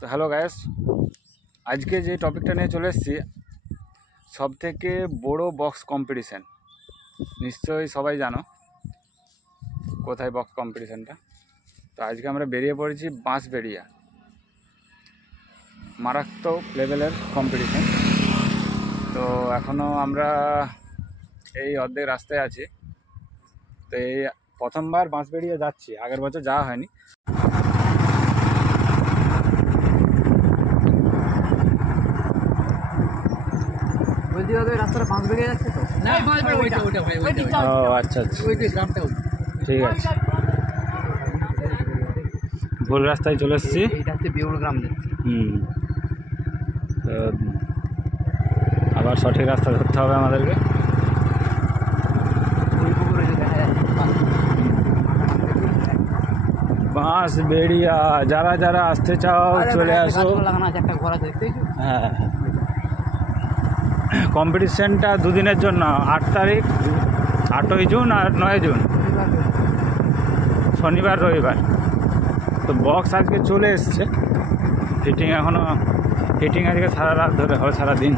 তো hello guys, আজকে যে টপিকটা নিয়ে চলে এসেছি সবথেকে বড় বক্স কম্পিটিশান। নিশ্চয়ই সবাই জানো কোথায় বক্স কম্পিটিশানটা। তো আজকে আমরা বেরিয়ে পড়েছি বাঁশবেড়িয়া, মারাত্মক লেভেলের কম্পিটিশান। তো এখনও আমরা এই অর্ধেক রাস্তায় আছি। তো এই প্রথমবার বাঁশবেড়িয়া যাচ্ছি, আগের বছর যাওয়া হয়নি। রাস্তাটা বাঁশবেড়িয়া যাচ্ছে তো? ও আচ্ছা আচ্ছা, ঠিক আছে, ভুল রাস্তায় চলে এসেছি। এটা হচ্ছে বেউল গ্রাম। তো আবার সঠিক রাস্তা ধরতে হবে আমাদেরকে। বাঁশবেড়িয়া যারা যারা আসতে চাও চলে আসো। হ্যাঁ, কম্পিটিশানটা দুদিনের জন্য, 8 তারিখ 8ই জুন আর 9 জুন, শনিবার রবিবার। তো বক্স আজকে চলে এসছে, ফিটিং এখনও ফিটিং আজকে সারা রাত ধরে হবে, সারাদিন।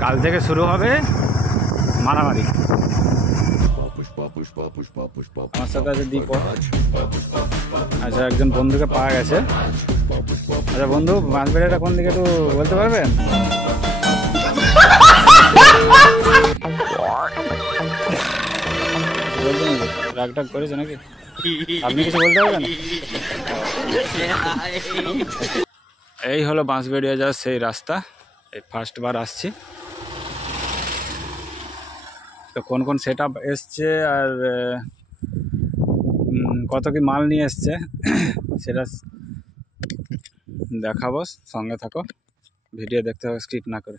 কাল থেকে শুরু হবে মারামারি। আমার সাথে আছে দীপক। আচ্ছা, একজন বন্ধুকে পাওয়া গেছে। আচ্ছা বন্ধু, বাঁশবেড়িয়াটা কোন দিকে একটু বলতে পারবেন? বলবেন, রাগ টাগ করেছে নাকি? আপনি কিছু বলতে পারবেন? এই হলো বাঁশবেড়িয়া যাওয়ার সেই রাস্তা। এই ফার্স্ট বার আসছি। তো কোন কোন সেট আপ এসছে আর কত কি মাল নিয়ে এসছে সেটা দেখাবো, সঙ্গে থাকো, ভিডিও দেখতে হবে স্কিপ না করে।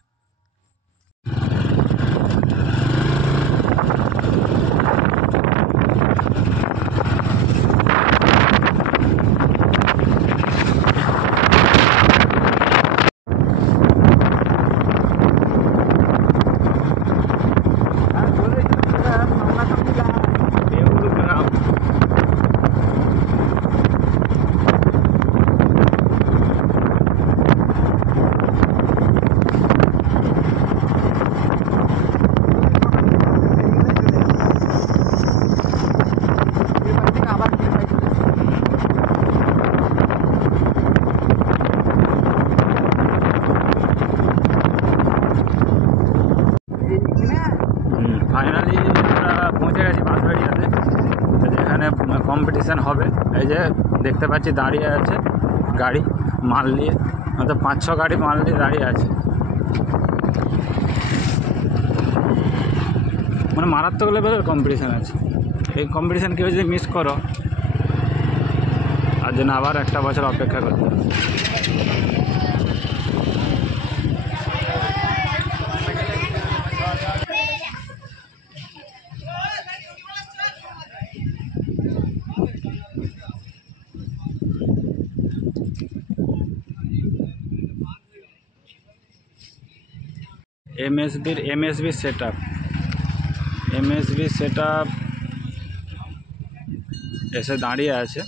ফাইনালি আমরা পৌঁছে গেছি বাঁশবেড়িয়াতে, যেখানে কম্পিটিশান হবে। এই যে দেখতে পাচ্ছি দাঁড়িয়ে আছে গাড়ি মাল নিয়ে, অর্থাৎ 5-6 গাড়ি মাল নিয়ে দাঁড়িয়ে আছে। মানে মারাত্মক লেভেলের কম্পিটিশান আছে। এই কম্পিটিশান কেউ যদি মিস করো, তার জন্য আবার একটা বছর অপেক্ষা করতে হবে। এমএসবি সেট আপ এসে দাঁড়িয়ে আছে।